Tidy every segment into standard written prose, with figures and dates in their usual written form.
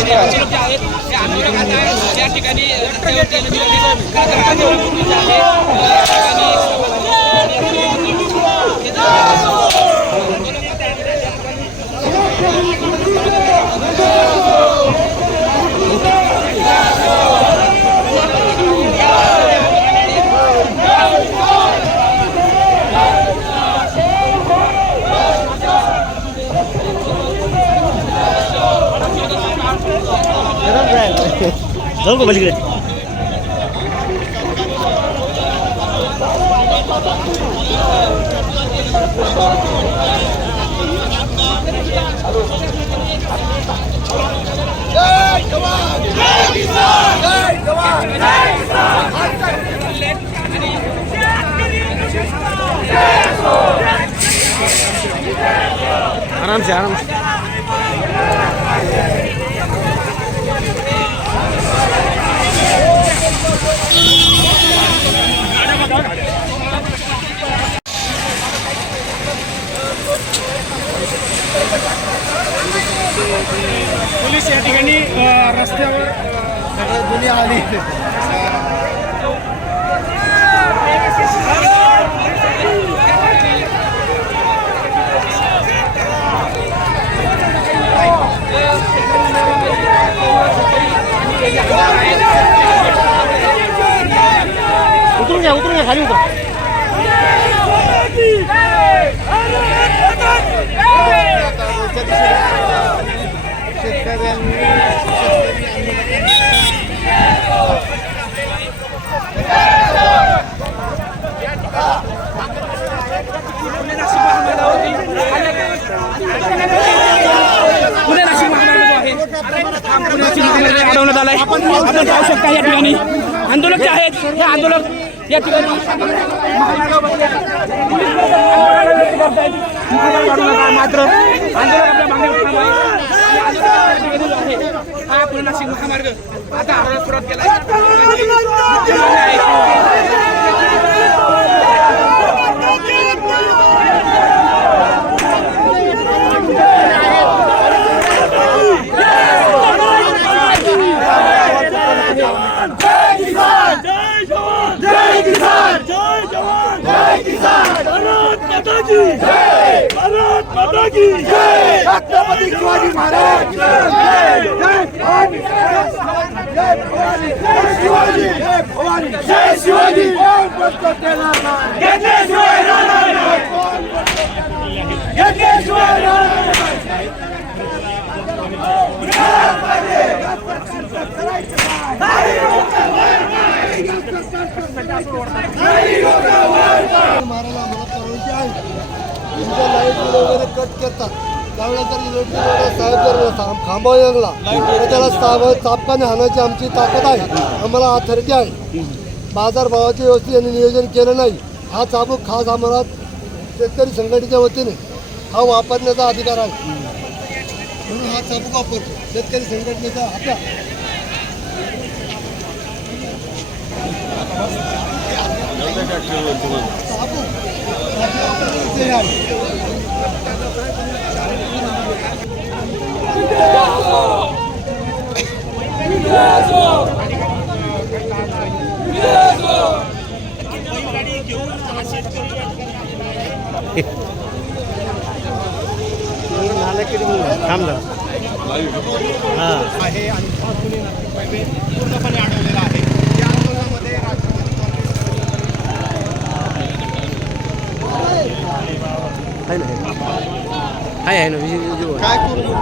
जे आहेत ते आंदोलक आता या ठिकाणी जाऊ का पलीकडे आराम से आराम से पोलीस या ठिकाणी रस्त्यावर दुनिया आली उतरून घ्या खाली उतर अडवण्यात आलाय. आपण पाहू शकता या ठिकाणी आंदोलक जे आहेत हे आंदोलक या ठिकाणी मात्र आंदोलक आपल्या मागे हा पूर्ण नाशिक महामार्ग आता हरवण्यास सुरुवात केला भारत माता की जय छत्रपति शिवाजी महाराज जय भवानी जय भवानी जय शिवाजी जय भवानी जय शिवाजी लाईट वगैरे कट करतात त्यावेळेला जर इलेक्ट्रिक साहेब जर थांबावा लागला तर त्याला चापकाने हाणायची आमची ताकद आहे, आम्हाला अथॉरिटी आहे. बाजारभावाची व्यवस्थित यांनी नियोजन केलं नाही. हा चाबूक खास आम्हाला शेतकरी संघटनेच्या वतीने हा वापरण्याचा अधिकार आहे म्हणून हा चाबूक वापरतो शेतकरी संघटनेचा आपला थांब जा हां आहे आणि पूर्णपणे अडवलेला आहे. या आंदोलनामध्ये आहे ना विजय काय करू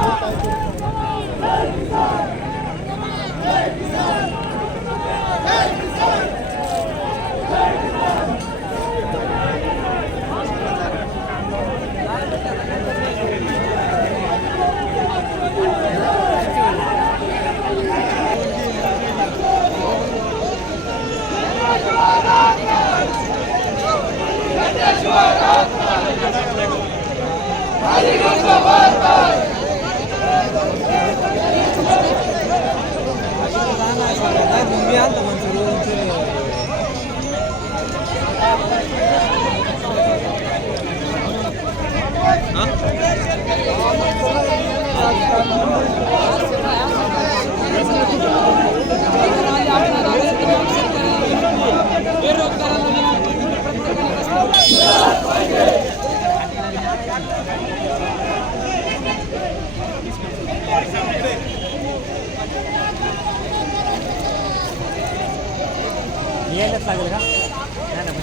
यायलाच लागेल का नाही ना पण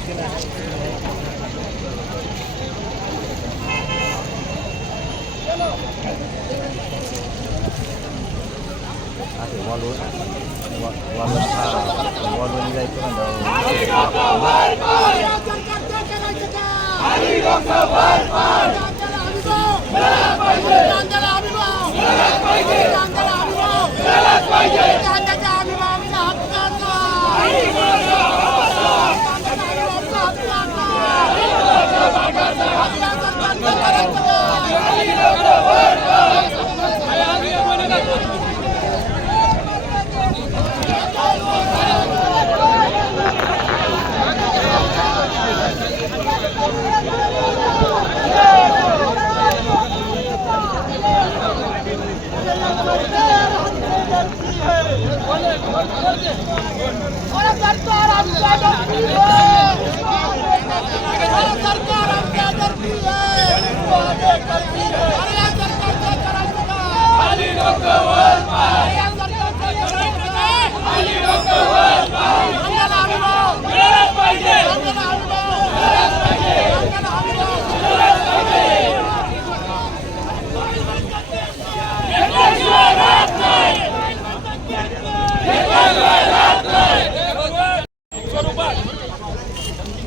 वॉलवर जायचं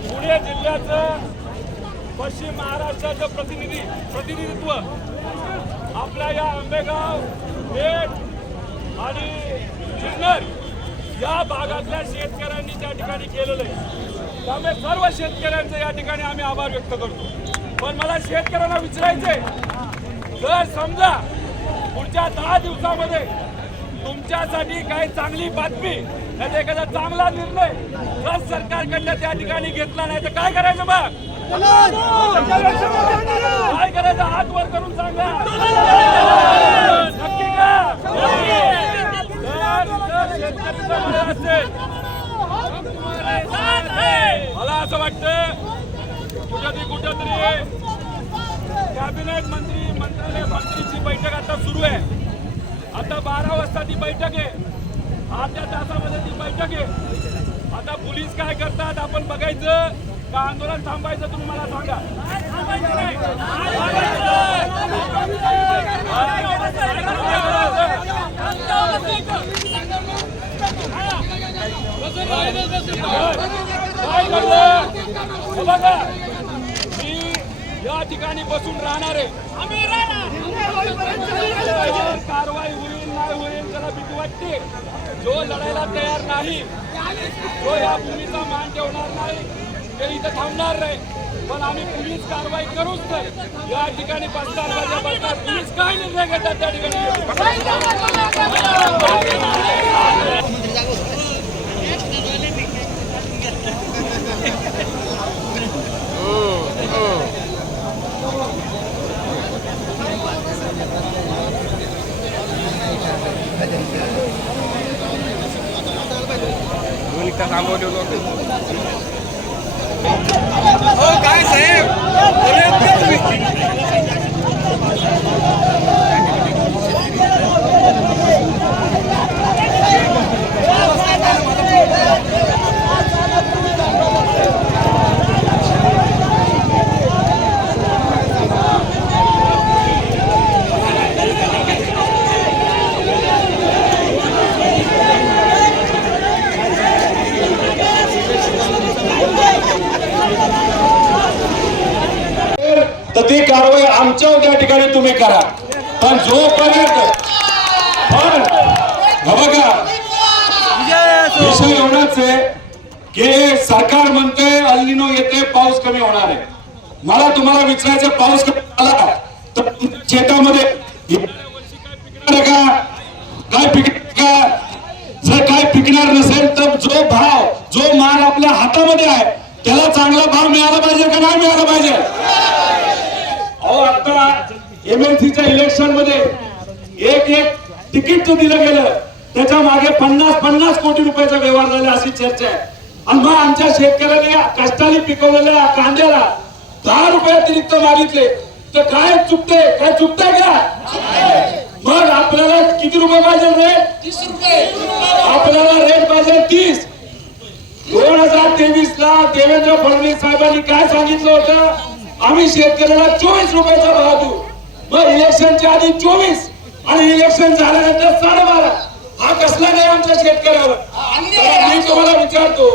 पुणे जिल्ह्याचं पश्चिम महाराष्ट्राचं प्रतिनिधित्व आपल्या या आंबेगाव पेठ आणि जुन्नर या भागातल्या शेतकऱ्यांनी त्या ठिकाणी केलेलं आहे. त्यामुळे सर्व शेतकऱ्यांचे या ठिकाणी आम्ही आभार व्यक्त करतो. पण मला शेतकऱ्यांना विचारायचंय, जर समजा पुढच्या 10 दिवसामध्ये तुमच्यासाठी काही चांगली बातमी नाही एखादा चांगला निर्णय जर सरकारकडनं त्या ठिकाणी घेतला नाही तर काय करायचं मग? काय करायचं? हात वर करून सांगा. नक्की का? जर शेतकऱ्यांचं म्हणणं असेल, मला असं वाटतं कुठंतरी कॅबिनेट मंत्रीची बैठक आता सुरू आहे. आता 12 वाजता ती बैठक आहे, अर्ध्या तासामध्ये ती बैठक आहे. आता पोलीस काय करतात आपण बघायचं का आंदोलन थांबायचं? तुम्ही मला सांगा. काय करलं बघा, मी या ठिकाणी बसून राहणार आहे. कारवाई होईल नाही होईल त्याला भीती वाटते. जो लढायला तयार नाही, जो या भूमीचा मान ठेवणार नाही, ते इथं थांबणार नाही. पण आम्ही पोलीस कारवाई करूच तर या ठिकाणी बसणार. पोलीस काय निर्णय घेतात त्या ठिकाणी काय साहेब तर ती कारवाई आमच्या त्या ठिकाणी तुम्ही करा. पण जोपर्यंत पण बघा विषय एवढाच आहे की सरकार म्हणतंय अल निनो येते, पाऊस कमी होणार आहे. मला तुम्हाला विचारायचं, पाऊस कमी आला तर शेतामध्ये काय पिकणार का? जर काय पिकणार नसेल तर जो भाव जो माल आपल्या हातामध्ये आहे त्याला चांगला भाव मिळाला पाहिजे का नाही मिळाला पाहिजे? अहो आता MLCच्या इलेक्शन मध्ये एक तिकीट जो दिलं गेलं त्याच्या मागे 50 कोटी रुपयाचा व्यवहार झाला अशी चर्चा आहे. आणि मग आमच्या शेतकऱ्यांनी कष्टाने पिकवलेल्या कांद्याला 10 रुपये अतिरिक्त मागितले तर काय चुकते? काय चुकतंय का? मग आपल्याला किती रुपये पाहिजे रेट? 30 रुपये. आपल्याला रेट पाहिजे 30. 2023 ला देवेंद्र फडणवीस साहेबांनी काय सांगितलं होतं? आम्ही शेतकऱ्याला 24 रुपयाचा भाव देऊ. मग इलेक्शनच्या आधी 24 आणि इलेक्शन झाल्यानंतर 12.5. हा कसला नाही आमच्या शेतकऱ्यावर? मी तुम्हाला विचारतो,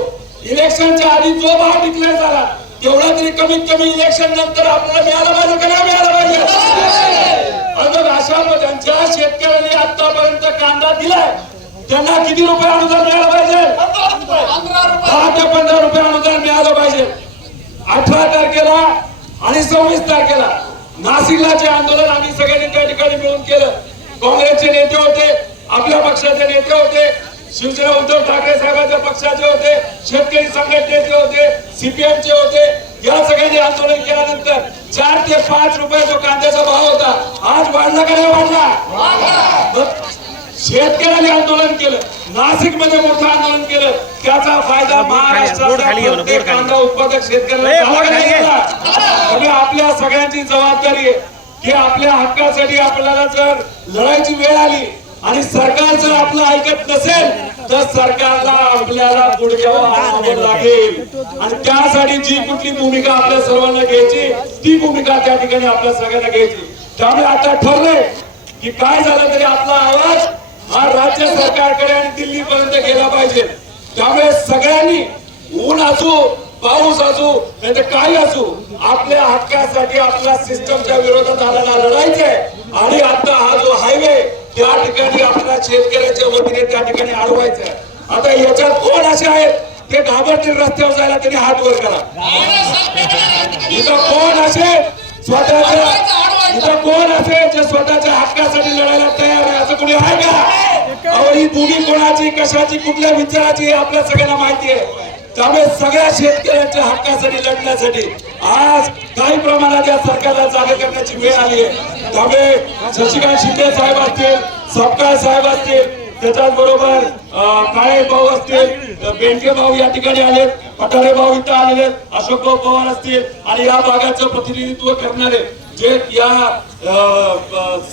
इलेक्शनच्या आधी जो भाव डिक्लेअर झाला तेवढा तरी कमीत कमी इलेक्शन नंतर आपल्याला मिळाला पाहिजे का नाही मिळाला पाहिजे? मग अशा ज्यांच्या शेतकऱ्यांनी आतापर्यंत कांदा दिलाय त्यांना किती रुपये अनुदान मिळालं पाहिजे? 10 ते 15 रुपये अनुदान मिळालं पाहिजे. 18 तारखेला आणि 26 तारखेला नाशिकला जे आंदोलन आम्ही सगळ्यांनी त्या ठिकाणी मिळून केलं. काँग्रेसचे नेते होते, आपल्या पक्षाचे नेते होते, शिवसेना उद्धव ठाकरे साहेबांच्या पक्षाचे होते, शेतकरी संघटनेचे होते, सीपीएमचे होते. या सगळ्यांनी आंदोलन केल्यानंतर 4 ते 5 रुपये जो कांद्याचा भाव होता आज वाढला का नाही वाढला? शेतकऱ्यांनी आंदोलन केलं, नाशिक मध्ये मोठं आंदोलन केलं, त्याचा फायदा महाराष्ट्राच्या प्रत्येक कांदा उत्पादक शेतकऱ्यांना. आपल्या सगळ्यांची जबाबदारी आहे की आपल्या हक्कासाठी आपल्याला जर लढायची वेळ आली आणि सरकार जर आपलं ऐकत नसेल तर सरकारला आपल्याला गुडघ्यावर आणावं लागेल. आणि त्यासाठी जी कुठली भूमिका आपल्या सर्वांना घ्यायची ती भूमिका त्या ठिकाणी आपल्या सगळ्यांना घ्यायची. त्यामुळे आता ठरलंय की काय झालं तरी आपला आवाज हा राज्य सरकारकडे आणि दिल्लीपर्यंत गेला पाहिजे. त्यामुळे सगळ्यांनी ऊन असो पाऊस असो नाही तर काही असो आपल्या हक्कासाठी आपल्या सिस्टमच्या विरोधात आपल्याला लढायचंय. आणि आता हा जो हायवे त्या ठिकाणी आपल्या शेतकऱ्याच्या वतीने त्या ठिकाणी अडवायचं आहे. आता याच्यात कोण असे आहेत ते घाबरतील रस्त्यावर जायला त्यांनी हात वर करा. इथं कोण असे इथं कोण असे जे स्वतःच्या हक्कासाठी लढायला तयार आहे असं कोणी आहे का? अहो ही भूमी कोणाची कशाची कुठल्या विचाराची आपल्या सगळ्यांना माहिती आहे. त्यामुळे सगळ्या शेतकऱ्यांच्या हक्कासाठी लढण्यासाठी आज काही प्रमाणात या सरकारला जागा करण्याची वेळ आली आहे. त्यामुळे शशिकांत शिंदे साहेब असतील, सपकाळ साहेब असतील, त्याच्याच बरोबर काळे भाऊ असतील, बेंडके भाऊ या ठिकाणी आलेत, पठारे भाऊ इथं आलेले, अशोक भाऊ पवार असतील आणि या भागाचं प्रतिनिधित्व करणारे जे या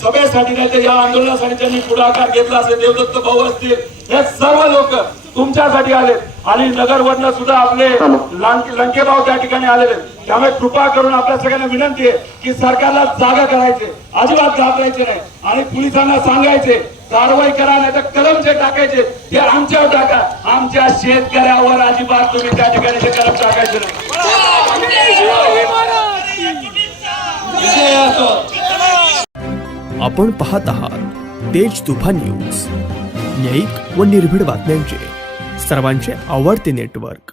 सभेसाठी नाही तर या आंदोलनासाठी त्यांनी पुढाकार घेतला असेल, देवदत्त भाऊ असतील, हे सर्व लोक तुमच्यासाठी आले. आणि नगरवरनं सुद्धा आपले लंके भाऊ त्या ठिकाणी आलेले. त्यामुळे कृपा करून आपल्या सगळ्यांना विनंती आहे की सरकारला जागा करायचे, अजिबात घाबरायचे नाही. आणि पोलिसांना सांगायचे कारवाई करा नाही तर कलम जे टाकायचे ते आमच्यावर टाका, आमच्या शेतकऱ्यावर अजिबात तुम्ही त्या ठिकाणी ते कलम टाकायचे नाही. आपण पाहत आहात तेज तुफान न्यूज, न्यायिक व निर्भीड बातम्यांचे सर्वांचे आवडते नेटवर्क.